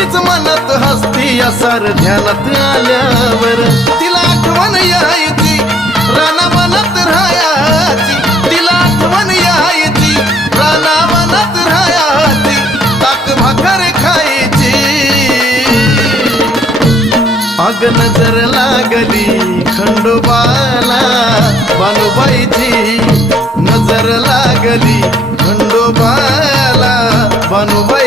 तीच मनात हसती असार ध्यानात आल्यावर तिला आठवण यायची रानावनात राहायची तिला आठवण यायची रानावनात राहायची ताक भाकर खायची अग नजर लागली खंडोबाला बानुबाईची नजर लागली खंडोबाला बानुबाई